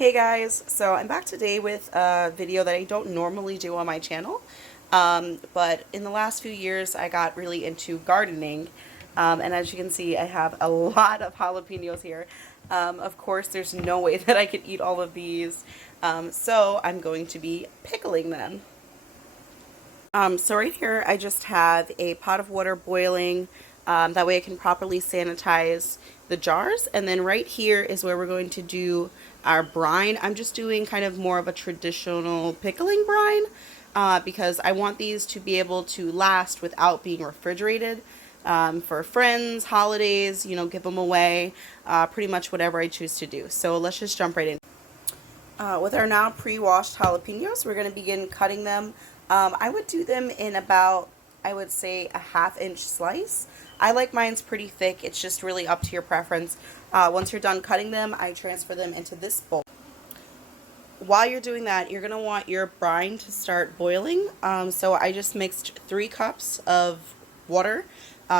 Hey guys, so I'm back today with a video that I don't normally do on my channel, but in the last few years I got really into gardening, and as you can see I have a lot of jalapenos here. Of course there's no way that I could eat all of these, so I'm going to be pickling them. So right here I just have a pot of water boiling, that way I can properly sanitize the jars, and then right here is where we're going to do our brine. I'm just doing kind of more of a traditional pickling brine, because I want these to be able to last without being refrigerated, for friends, holidays, give them away, pretty much whatever I choose to do. So let's just jump right in. With our now pre-washed jalapenos, we're going to begin cutting them. I would do them in about, I would say, a ½ inch slice. I like mine's pretty thick. It's just really up to your preference. Once you're done cutting them, I transfer them into this bowl. While you're doing that, you're going to want your brine to start boiling. So I just mixed 3 cups of water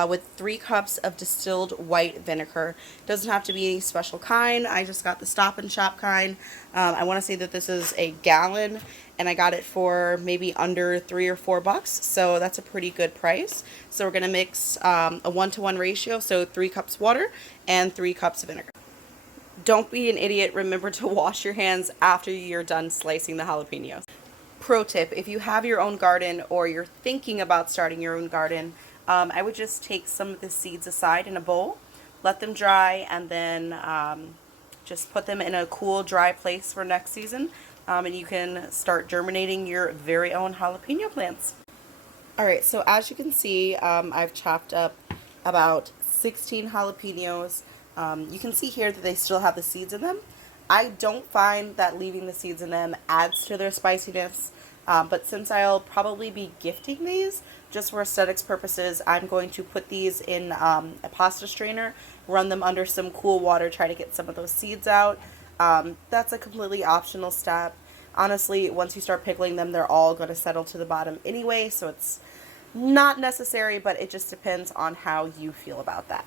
with 3 cups of distilled white vinegar. Doesn't have to be any special kind. I just got the Stop and Shop kind. I want to say that this is a gallon, and I got it for maybe under $3 or $4, so that's a pretty good price. So we're going to mix a 1-to-1 ratio, so 3 cups water and 3 cups of vinegar. Don't be an idiot. Remember to wash your hands after you're done slicing the jalapenos. Pro tip, if you have your own garden or you're thinking about starting your own garden, I would just take some of the seeds aside in a bowl, let them dry, and then just put them in a cool, dry place for next season, and you can start germinating your very own jalapeno plants. Alright, so as you can see, I've chopped up about 16 jalapenos. You can see here that they still have the seeds in them. I don't find that leaving the seeds in them adds to their spiciness, but since I'll probably be gifting these just for aesthetics purposes, I'm going to put these in a pasta strainer, run them under some cool water, try to get some of those seeds out. That's a completely optional step. Honestly, once you start pickling them, they're all going to settle to the bottom anyway, so it's not necessary, but it just depends on how you feel about that.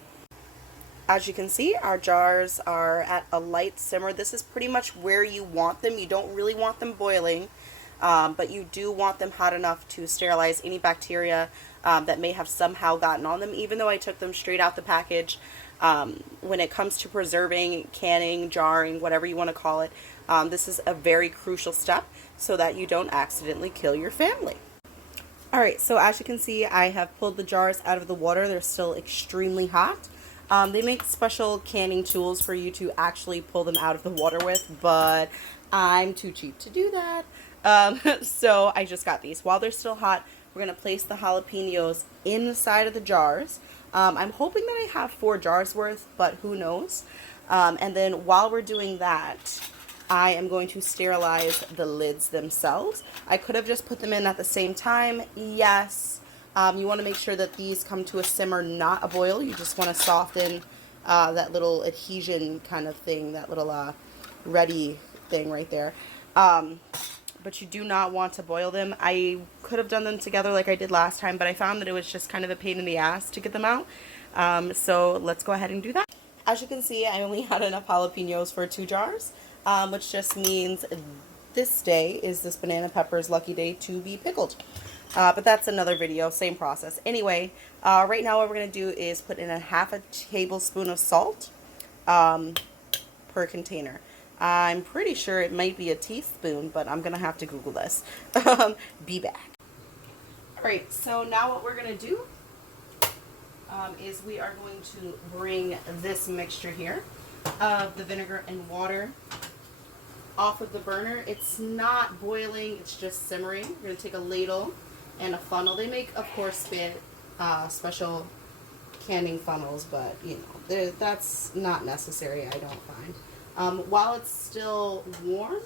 As you can see, our jars are at a light simmer. This is pretty much where you want them. You don't really want them boiling, but you do want them hot enough to sterilize any bacteria that may have somehow gotten on them, even though I took them straight out the package. When it comes to preserving, canning, jarring, whatever you want to call it, this is a very crucial step so that you don't accidentally kill your family. Alright, so as you can see, I have pulled the jars out of the water. They're still extremely hot. They make special canning tools for you to actually pull them out of the water with, but I'm too cheap to do that. So I just got these. While they're still hot, we're going to place the jalapenos inside of the jars. I'm hoping that I have 4 jars worth, but who knows. And then while we're doing that, I am going to sterilize the lids themselves. I could have just put them in at the same time. Yes. You want to make sure that these come to a simmer, not a boil. You just want to soften that little adhesion kind of thing, that little ready thing right there. But you do not want to boil them. I could have done them together like I did last time, but I found that it was just kind of a pain in the ass to get them out. So let's go ahead and do that. As you can see, I only had enough jalapenos for 2 jars, which just means this day is this banana pepper's lucky day to be pickled. But that's another video, same process. Anyway, right now what we're going to do is put in a ½ tablespoon of salt per container. I'm pretty sure it might be a teaspoon, but I'm going to have to Google this. Be back. Alright, so now what we're going to do is we are going to bring this mixture here of the vinegar and water off of the burner. It's not boiling, it's just simmering. We're going to take a ladle and a funnel. They make, of course, special canning funnels, but that's not necessary, I don't find. While it's still warm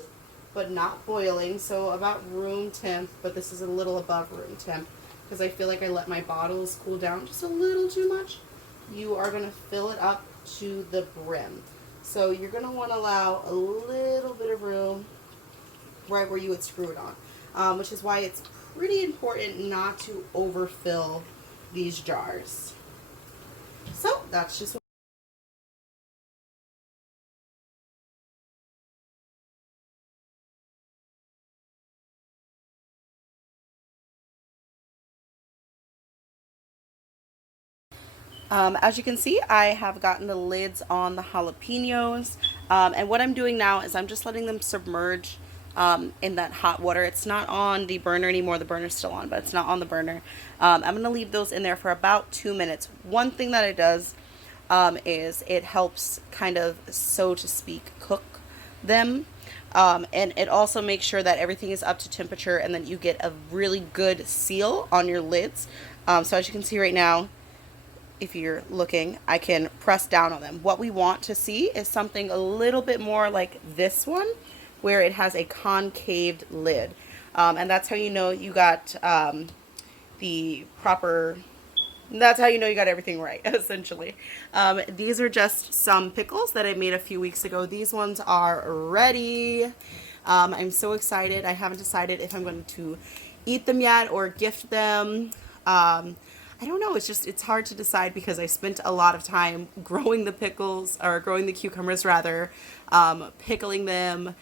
but not boiling, so about room temp, but this is a little above room temp because I feel like I let my bottles cool down just a little too much, you are going to fill it up to the brim. So you're going to want to allow a little bit of room right where you would screw it on, which is why it's pretty important not to overfill these jars. So that's just As you can see, I have gotten the lids on the jalapenos, and what I'm doing now is I'm just letting them submerge in that hot water. It's not on the burner anymore. The burner's still on, but it's not on the burner. I'm going to leave those in there for about 2 minutes. One thing that it does is it helps kind of, so to speak, cook them. And it also makes sure that everything is up to temperature and then you get a really good seal on your lids. So as you can see right now, if you're looking, I can press down on them. What we want to see is something a little bit more like this one, where it has a concaved lid. And that's how you know you got the proper, that's how you know you got everything right, essentially. These are just some pickles that I made a few weeks ago. These ones are ready. I'm so excited. I haven't decided if I'm going to eat them yet or gift them. I don't know. It's hard to decide because I spent a lot of time growing the pickles, or growing the cucumbers rather, pickling them.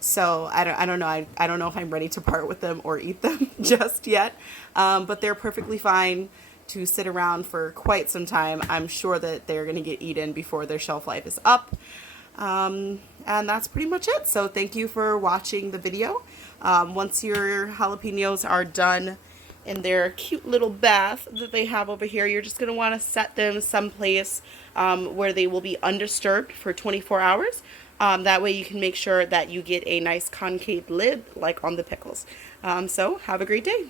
So I don't know. I don't know if I'm ready to part with them or eat them just yet. But they're perfectly fine to sit around for quite some time. I'm sure that they're going to get eaten before their shelf life is up. And that's pretty much it. So thank you for watching the video. Once your jalapenos are done in their cute little bath that they have over here, you're just going to want to set them someplace where they will be undisturbed for 24 hours. That way you can make sure that you get a nice concave lid like on the pickles. So have a great day.